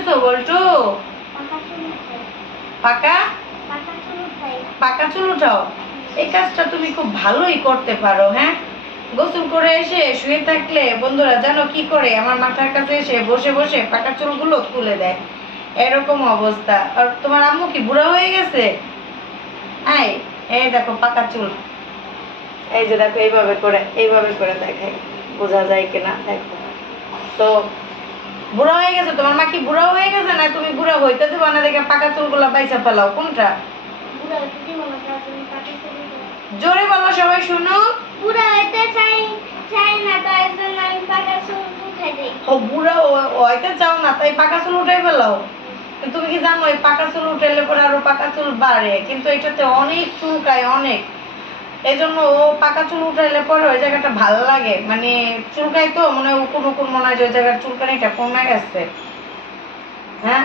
করতেছো বলছো? পাকা পাকা চুল উঠাও। এই কাজটা তুমি খুব ভালোই করতে পারো। হ্যাঁ, গোসল করে এসে শুয়ে থাকলে বন্ধুরা জানো কি করে, আমার মাথার কাছে এসে বসে বসে পাকা চুলগুলো তুলে দেয়। এরকম অবস্থা। আর তোমার আম্মু কি বুড়া হয়ে গেছে? এই দেখো পাকা চুল, এই যে দেখো এইভাবে করে দেখাই, বোঝা যায় কিনা দেখো তো। বুড়া হয়ে গেছে তোমার মা? কি বুড়া হয়ে গেছে না তুমি বুড়া হইতে দেবো না দেখে পাকা চুলগুলো বাইসা ফেলাও? কোনটা? জোরে বলো সবাই শুনো। বুড়া হইতে চাই না, তাই জন্য আমি পাকা চুল উঠাই দেই। ও বুড়া হইতে চাও না তাই পাকা চুল উঠাই ফেলাও? তুমি কি জানো এই পাকা চুল উঠাইলে পরে আরো পাকা চুল বাড়ে, কিন্তু এটাতে অনেক চুলকায় অনেক। এই জন্য ও পাকা চুল উঠাইলে পরে ওই জায়গাটা ভালো লাগে, মানে চুলকাই তো মনে উকুন উকুন মনে হয় যে ওই জায়গার চুলকানিটা কমে গেছে। হ্যাঁ,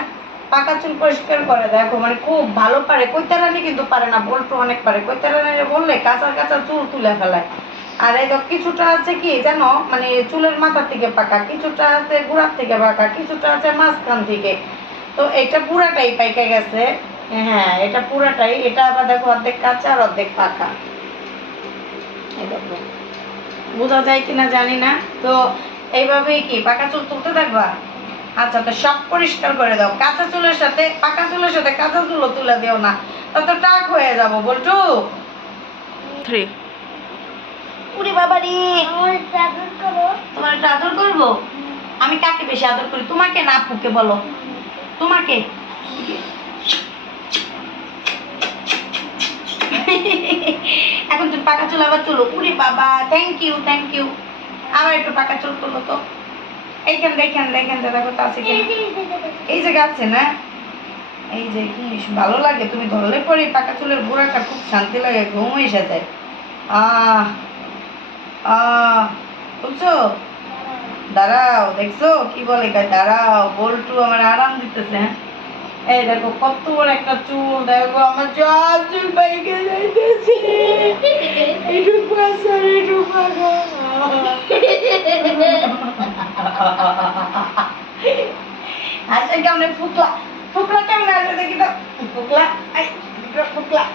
পাকা চুল পরিষ্কার করে দেখো, মানে খুব ভালো পারে। কৈতারানি কিন্তু পারে না, বল্টু অনেক পারে। কৈতারানি বললে কাঁচা কাঁচা চুল তুলে ফেলায়। আর এই তো কিছুটা আছে কি জানো, মানে চুলের মাথা থেকে পাকা, কিছুটা আছে গোড়ার থেকে পাকা, কিছুটা আছে মাঝখান থেকে। তো এটা পুরাটাই পাইকা গেছে। হ্যাঁ, এটা পুরাটাই। এটা আবার দেখো অর্ধেক কাঁচা আর অর্ধেক পাকা। বোঝা যায় কিনা জানি না। তো এইভাবেই কি পাকা চুল তুলতে থাকবা? আচ্ছা, তো সব পরিষ্কার করে দাও। কাঁচা চুলের সাথে পাকা চুলের সাথে কাঁচা চুলও তুলে দিও না, তত টাক হয়ে যাবো বলটু। 3 উরি বাবারি, তোমার একটা আদর করবো? আমি কাকে বেশি আদর করি, তোমাকে না আপুকে? বলো তোমাকে। এখন তুমি পাকা চুল আবার তুলো। উরি বাবা, থ্যাংক ইউ থ্যাংক ইউ। আবার একটু পাকা চুল তুলো তো। এইখান দেখেন দেখো তো আছে কিনা। এই জায়গা আছে না? এই যে কি ভালো লাগে, তুমি ধরলে পরে পাকা চুলের গোড়াটা খুব শান্তি লাগে, ঘুম এসে যায়। বুঝছো? দাঁড়াও, দেখছো কি বলে দাঁড়াও, বল্টু আমার আরাম দিতেছে। এই দেখো কত বড় একটা চুল, দেখো আমার যা চুল পাইকে যাইতেছে। এইটুকু আছে আর এইটুকু পাকা। আচ্ছা কেমন ফুকলা ফুকলা কেমন আসে দেখি তো। ফুকলা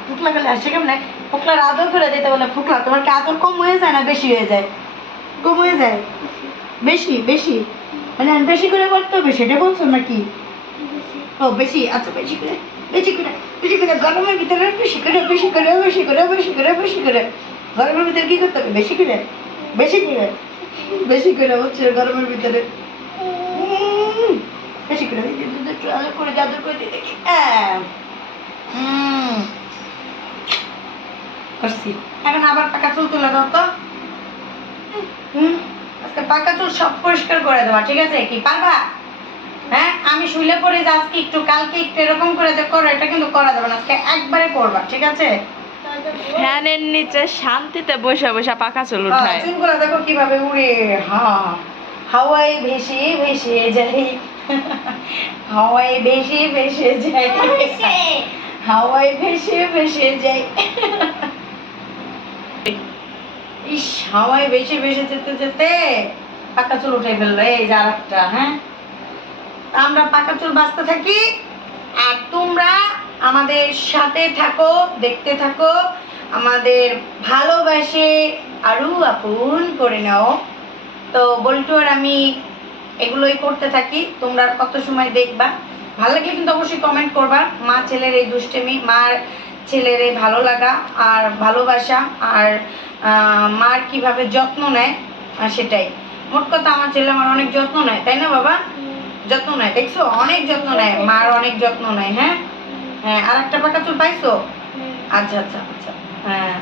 ফুকলা গেলে আসে কেমন? ফুকলার আদর করে দিতে বলে। ফুকলা তোমার কি আদর কম হয়ে যায় না বেশি হয়ে যায়? কম হয়ে যায়? বেশি বেশি মানে বেশি করে করতে হবে সেটা বলছো নাকি? ও বেশি, আচ্ছা বেশি করে গরমের ভিতরে বেশি করে গরমের ভিতরে কি করতে হবে? বেশি করে হচ্ছে গরমের ভিতরে বেশি করে আদর করে দিয়ে দেখি। এখন আবার পাকা চুল তুলে দাও তো। আজকে পাকা চুল সব পরিষ্কার করে দেওয়া, ঠিক আছে? কি পারবা? হ্যাঁ, আমি শুইলে পরে যে আজকে একটু কালকে একটু এরকম করে যে করো, এটা কিন্তু করা যাবে না। আজকে একবারে করবা, ঠিক আছে? ফ্যানের নিচে শান্তিতে বসে বসে পাকা চুল উঠায়। চুলগুলো দেখো কিভাবে উড়ে। হ্যাঁ, হাওয়ায় ভেসে ভেসে যাই, হাওয়ায় ভেসে ভেসে যাই, হাওয়ায় ভেসে ভেসে যাই। ইস, হাওয়ায় ভেসে ভেসে যেতে যেতে পাকা চুল উঠে ফেললো। এই যে আরেকটা। হ্যাঁ, আমরা পাকা চুল বাঁচতে থাকি আর তোমরা আমাদের সাথে থাকো, দেখতে থাকো, আমাদের ভালোবাসে আরো আপন করে নাও। তো বল্টু আর আমি এগুলোই করতে থাকি, তোমরা কত সময় দেখবা। ভালো লাগলে কিন্তু অবশ্যই কমেন্ট করবা। মা ছেলের এই দুষ্টেমি, মার ছেলের এই ভালো লাগা আর ভালোবাসা, আর মার কিভাবে যত্ন নেয় সেটাই। মোট কথা আমার ছেলে আমার অনেক যত্ন নেয়, তাই না বাবা? যত্ন নেয়, দেখছো? অনেক যত্ন নেয়, মার অনেক যত্ন নেয়। হ্যাঁ হ্যাঁ, আর একটা পাকা চুল পাইছো? আচ্ছা। হ্যাঁ।